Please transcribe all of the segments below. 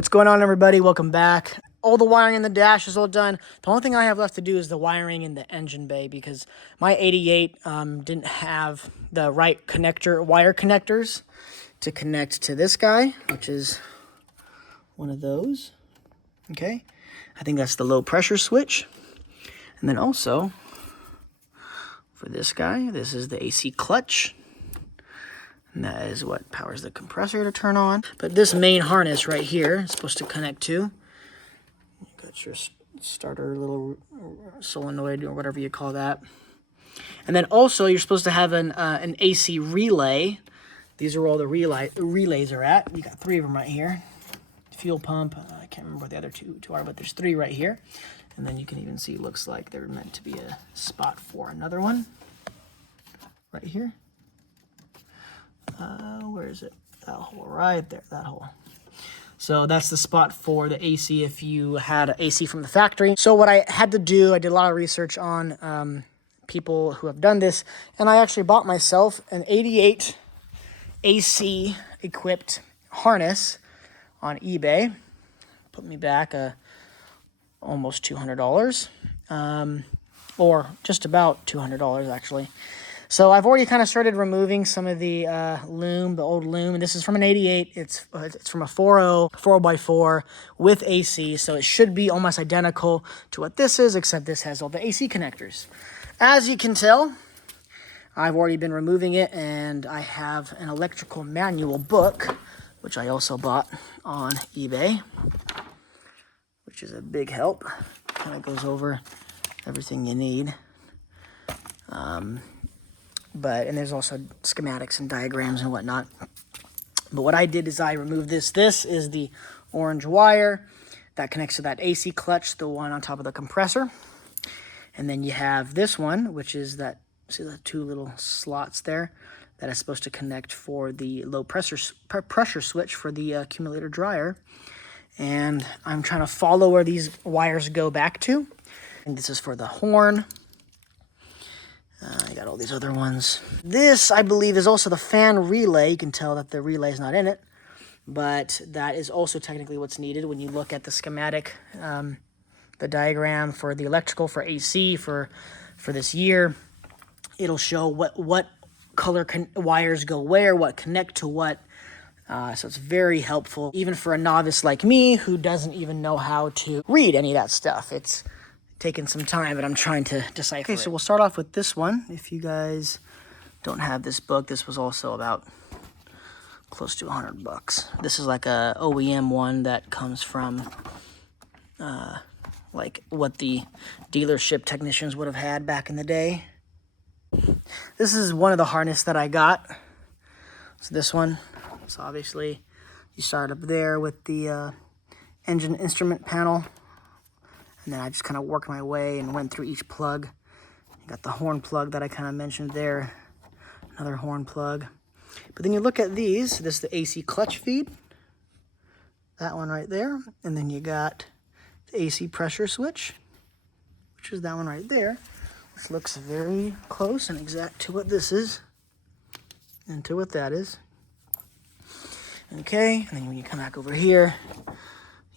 What's going on, everybody? Welcome back. All the wiring in the dash is all done. The only thing I have left to do is the wiring in the engine bay because my 88 didn't have the right wire connectors to connect to this guy, which is one of those. Okay, I think that's the low pressure switch. And then also for this guy, this is the AC clutch. And that is what powers the compressor to turn on. But this main harness right here is supposed to connect to. You got your starter little solenoid or whatever you call that. And then also you're supposed to have an AC relay. These are all the relays are at. You got 3 of them right here. Fuel pump. I can't remember what the other two are, but there's 3 right here. And then you can even see, looks like they're meant to be a spot for another one right here. Where is it? That hole right there, that hole. So that's the spot for the AC if you had AC from the factory. So what I had to do, I did a lot of research on people who have done this, and I actually bought myself an 88 AC equipped harness on eBay. Put me back almost $200, or just about $200 actually. So I've already kind of started removing some of the loom, the old loom, and this is from an 88. It's from a 4x4 with AC, so it should be almost identical to what this is, except this has all the AC connectors. As you can tell, I've already been removing it, and I have an electrical manual book, which I also bought on eBay, which is a big help. Kind of goes over everything you need. And there's also schematics and diagrams and whatnot. But what I did is I removed this. This is the orange wire that connects to that AC clutch, the one on top of the compressor. And then you have this one, which is that, see the 2 little slots there, that is supposed to connect for the low pressure switch for the accumulator dryer. And I'm trying to follow where these wires go back to. And this is for the horn. I got all these other ones. This, I believe, is also the fan relay. You can tell that the relay is not in it, but that is also technically what's needed when you look at the schematic, the diagram for the electrical, for AC, for this year. It'll show what color wires go where, what connect to what. So it's very helpful, even for a novice like me who doesn't even know how to read any of that stuff. It's taken some time, but I'm trying to decipher it. Okay, so we'll start off with this one. If you guys don't have this book, this was also about close to $100. This is like a OEM one that comes from like what the dealership technicians would have had back in the day. This is one of the harness that I got. So this one. So obviously you start up there with the engine instrument panel. And then I just kind of worked my way and went through each plug. You got the horn plug that I kind of mentioned there. Another horn plug. But then you look at these. This is the AC clutch feed. That one right there. And then you got the AC pressure switch, which is that one right there, which looks very close and exact to what this is and to what that is. Okay, and then when you come back over here,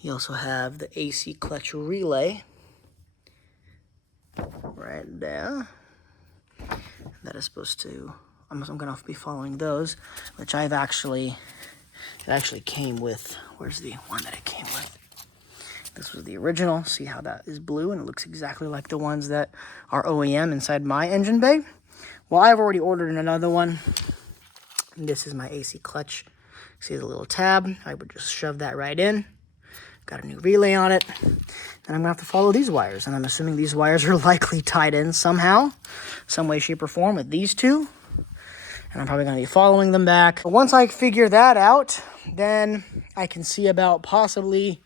you also have the AC clutch relay right there. That is supposed to, I'm going to be following those, which it actually came with. Where's the one that it came with? This was the original. See how that is blue, and it looks exactly like the ones that are OEM inside my engine bay. Well, I've already ordered another one. This is my AC clutch. See the little tab? I would just shove that right in. Got a new relay on it. And I'm going to have to follow these wires. And I'm assuming these wires are likely tied in somehow, some way, shape, or form with these 2. And I'm probably going to be following them back. But once I figure that out, then I can see about possibly,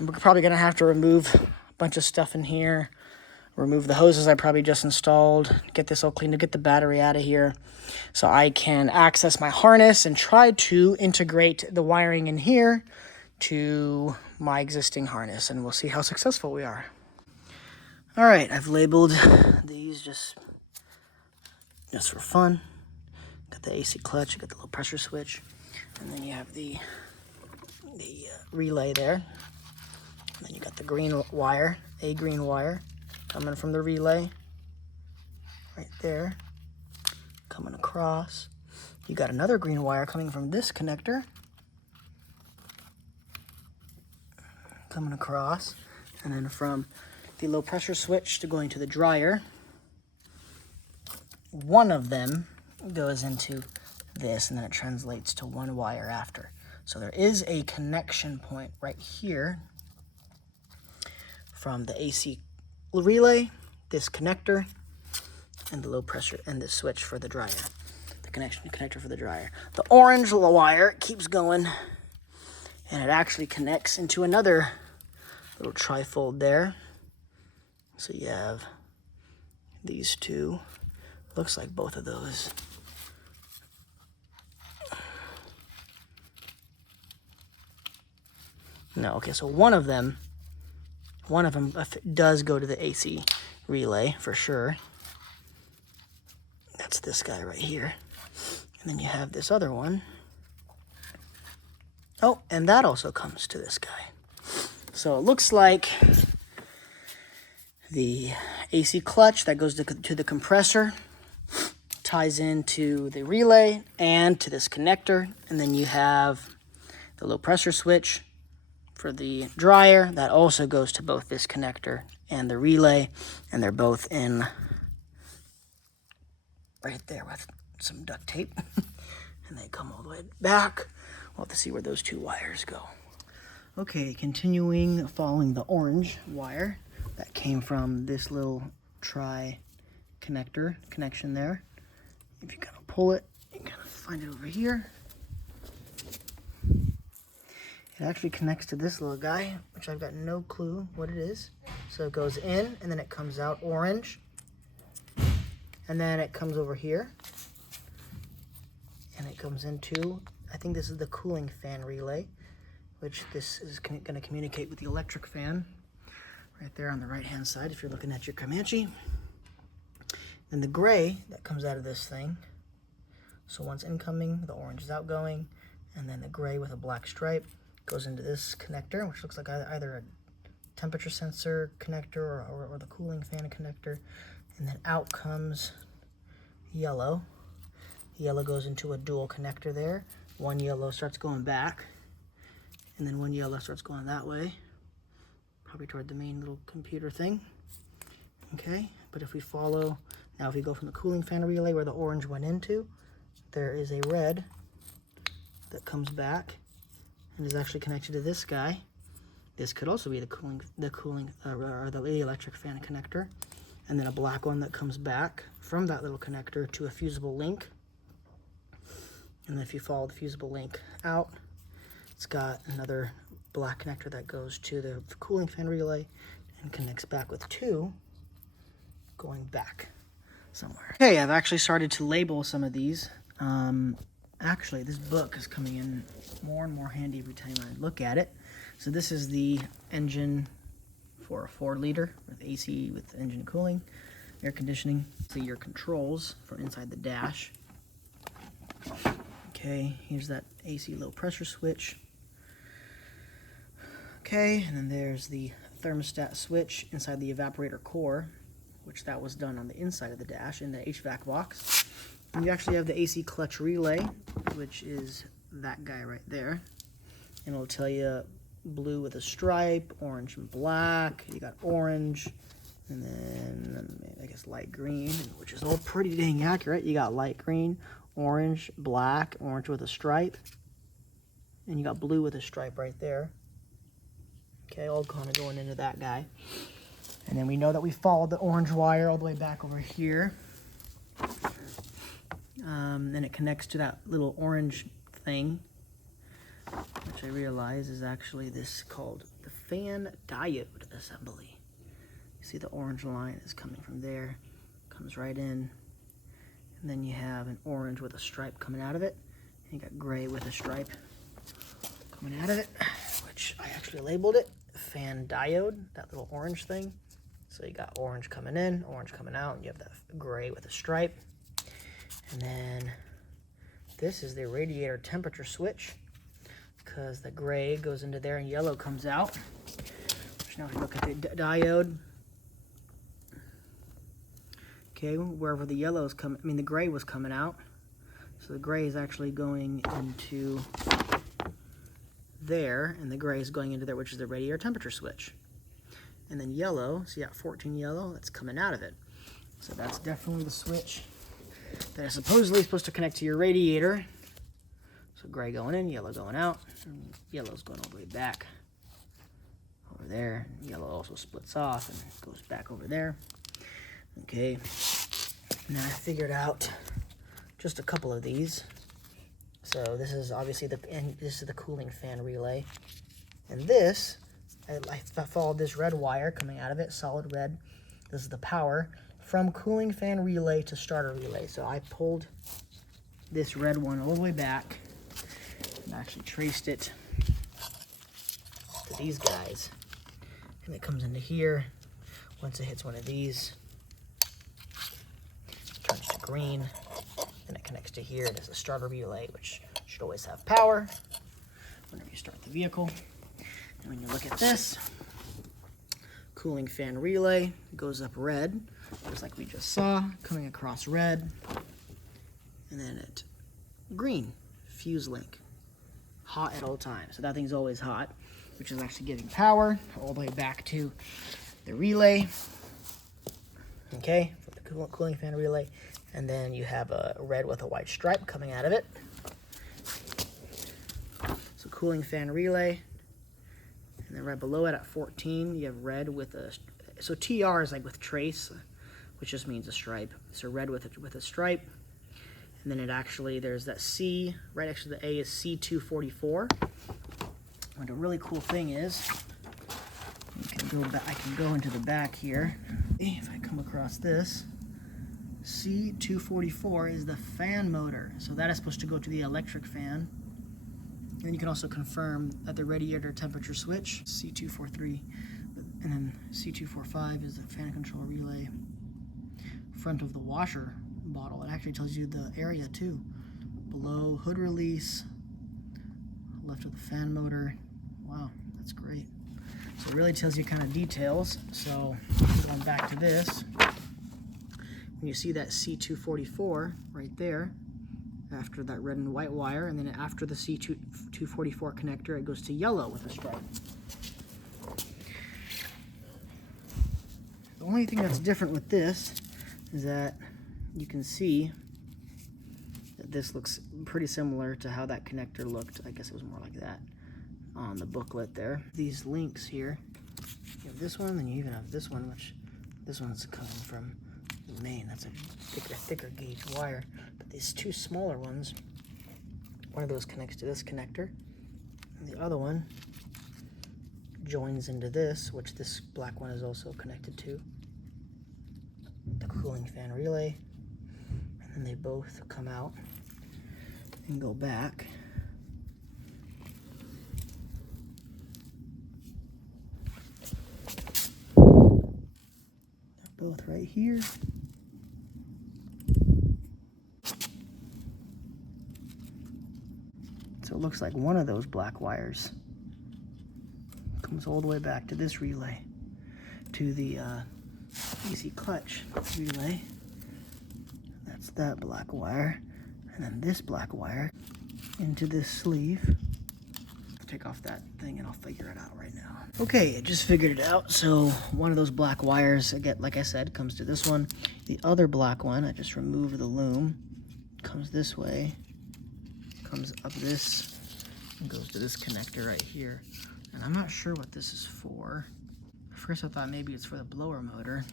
I'm probably going to have to remove a bunch of stuff in here. Remove the hoses I probably just installed. Get this all cleaned to get the battery out of here. So I can access my harness and try to integrate the wiring in here to my existing harness, and we'll see how successful we are. All right, I've labeled these just for fun. Got the AC clutch, got the low pressure switch, and then you have the relay there. And then you got the green wire, a green wire coming from the relay right there, coming across. You got another green wire coming from this connector, coming across, and then from the low pressure switch to going to the dryer, one of them goes into this, and then it translates to one wire after. So there is a connection point right here from the AC relay, this connector, and the low pressure, and the switch for the dryer, the connector for the dryer. The orange wire keeps going, and it actually connects into another little trifold there. So you have these two. Looks like both of those. No, okay, so one of them does go to the AC relay for sure. That's this guy right here. And then you have this other one. Oh, and that also comes to this guy. So it looks like the AC clutch that goes to the compressor ties into the relay and to this connector. And then you have the low pressure switch for the dryer that also goes to both this connector and the relay, and they're both in right there with some duct tape. And they come all the way back. We'll have to see where those two wires go. Okay, continuing following the orange wire that came from this little tri-connector connection there. If you kind of pull it, you kind of find it over here. It actually connects to this little guy, which I've got no clue what it is. So it goes in, and then it comes out orange. And then it comes over here. And it comes into, I think this is the cooling fan relay, which this is going to communicate with the electric fan right there on the right-hand side if you're looking at your Comanche. Then the gray that comes out of this thing. So once incoming, the orange is outgoing. And then the gray with a black stripe goes into this connector, which looks like either a temperature sensor connector or the cooling fan connector. And then out comes yellow. Yellow goes into a dual connector there. One yellow starts going back, and then one yellow starts going that way, probably toward the main little computer thing. Okay, but if we follow, now if we go from the cooling fan relay where the orange went into, there is a red that comes back and is actually connected to this guy. This could also be the electric fan connector, and then a black one that comes back from that little connector to a fusible link. And then if you follow the fusible link out, it's got another black connector that goes to the cooling fan relay and connects back with two going back somewhere. Okay, I've actually started to label some of these. Actually, this book is coming in more and more handy every time I look at it. So this is the engine for a 4-liter with AC with engine cooling, air conditioning. So your controls from inside the dash. Okay, here's that AC low pressure switch. Okay, and then there's the thermostat switch inside the evaporator core, which that was done on the inside of the dash in the HVAC box. And you actually have the AC clutch relay, which is that guy right there. And it'll tell you blue with a stripe, orange and black. You got orange, and then I guess light green, which is all pretty dang accurate. You got light green, orange, black, orange with a stripe, and you got blue with a stripe right there. Okay, all kind of going into that guy. And then we know that we followed the orange wire all the way back over here. Then it connects to that little orange thing, which I realize is actually this called the fan diode assembly. You see the orange line is coming from there, comes right in. And then you have an orange with a stripe coming out of it. And you got gray with a stripe coming out of it, which I actually labeled it fan diode, that little orange thing. So you got orange coming in, orange coming out, and you have that gray with a stripe. And then this is the radiator temperature switch. because the gray goes into there and yellow comes out. So now if you look at the diode, okay, wherever the yellow is coming, I mean the gray was coming out. So the gray is actually going into there, and the gray is going into there, which is the radiator temperature switch. And then yellow, so you got 14 yellow, that's coming out of it. So that's definitely the switch that is supposedly supposed to connect to your radiator. So gray going in, yellow going out, and yellow's going all the way back over there. Yellow also splits off and goes back over there. Okay, now I figured out just a couple of these. So this is obviously this is the cooling fan relay. And this, I followed this red wire coming out of it, solid red. This is the power from cooling fan relay to starter relay. So I pulled this red one all the way back and actually traced it to these guys. And it comes into here. Once it hits one of these, it turns to green. Then it connects to here. There's a starter relay, which should always have power whenever you start the vehicle. And when you look at this, cooling fan relay goes up red, just like we just saw, coming across red, and then it green, fuse link, hot at all times. So that thing's always hot, which is actually giving power all the way back to the relay, okay, for the cooling fan relay. And then you have a red with a white stripe coming out of it. So cooling fan relay. And then right below it at 14, you have red with a, so TR is like with trace, which just means a stripe. So red with a stripe. And then it actually, there's that C, right next to the A is C244. And a really cool thing is, you can go back, I can go into the back here. If I come across this, C244 is the fan motor. So that is supposed to go to the electric fan. And you can also confirm that the radiator temperature switch, C243, and then C245 is the fan control relay. Front of the washer bottle, it actually tells you the area too. Below, hood release, left of the fan motor. Wow, that's great. So it really tells you kind of details. So going back to this, when you see that C244 right there, after that red and white wire, and then after the C244 connector, it goes to yellow with a stripe. The only thing that's different with this is that you can see that this looks pretty similar to how that connector looked. I guess it was more like that on the booklet there. These links here, you have this one, and you even have this one, which this one's coming from the main. That's a thicker gauge wire. But these two smaller ones, one of those connects to this connector, and the other one joins into this, which this black one is also connected to the cooling fan relay. And then they both come out and go back. They're both right here. So it looks like one of those black wires comes all the way back to this relay, to the easy clutch relay. That's that black wire. And then this black wire into this sleeve. I'll take off that thing and I'll figure it out right now. Okay, I just figured it out. So one of those black wires, again, like I said, comes to this one. The other black one, I just removed the loom, comes this way, comes up this, and goes to this connector right here. And I'm not sure what this is for. At first I thought maybe it's for the blower motor.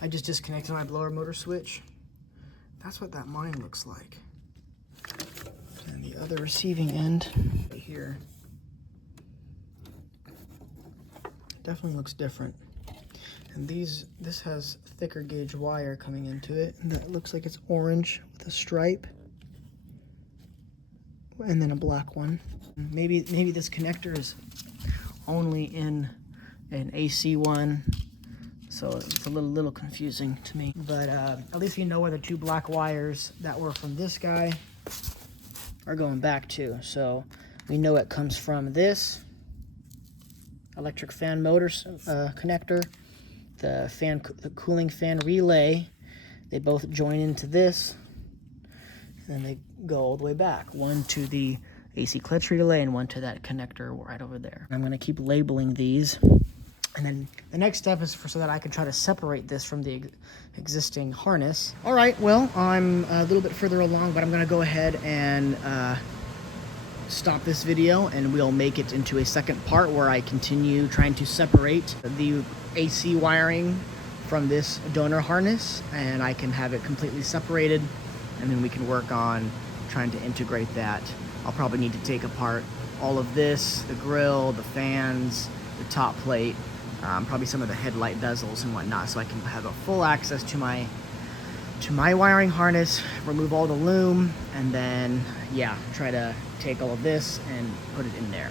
I just disconnected my blower motor switch. That's what that mine looks like. And the other receiving end right here definitely looks different. And this has thicker gauge wire coming into it. And that looks like it's orange with a stripe. And then a black one. Maybe this connector is only in an AC one, so it's a little confusing to me. But at least we know where the two black wires that were from this guy are going back too. So we know it comes from this electric fan motor connector, the cooling fan relay. They both join into this, and then they go all the way back. One to the AC clutch relay and one to that connector right over there. I'm gonna keep labeling these. And then the next step is so that I can try to separate this from the existing harness. All right, well, I'm a little bit further along, but I'm gonna go ahead and stop this video, and we'll make it into a second part where I continue trying to separate the AC wiring from this donor harness, and I can have it completely separated, and then we can work on trying to integrate that. I'll probably need to take apart all of this, the grill, the fans, the top plate, probably some of the headlight bezels and whatnot, so I can have a full access to my wiring harness, remove all the loom, and then, yeah, try to take all of this and put it in there.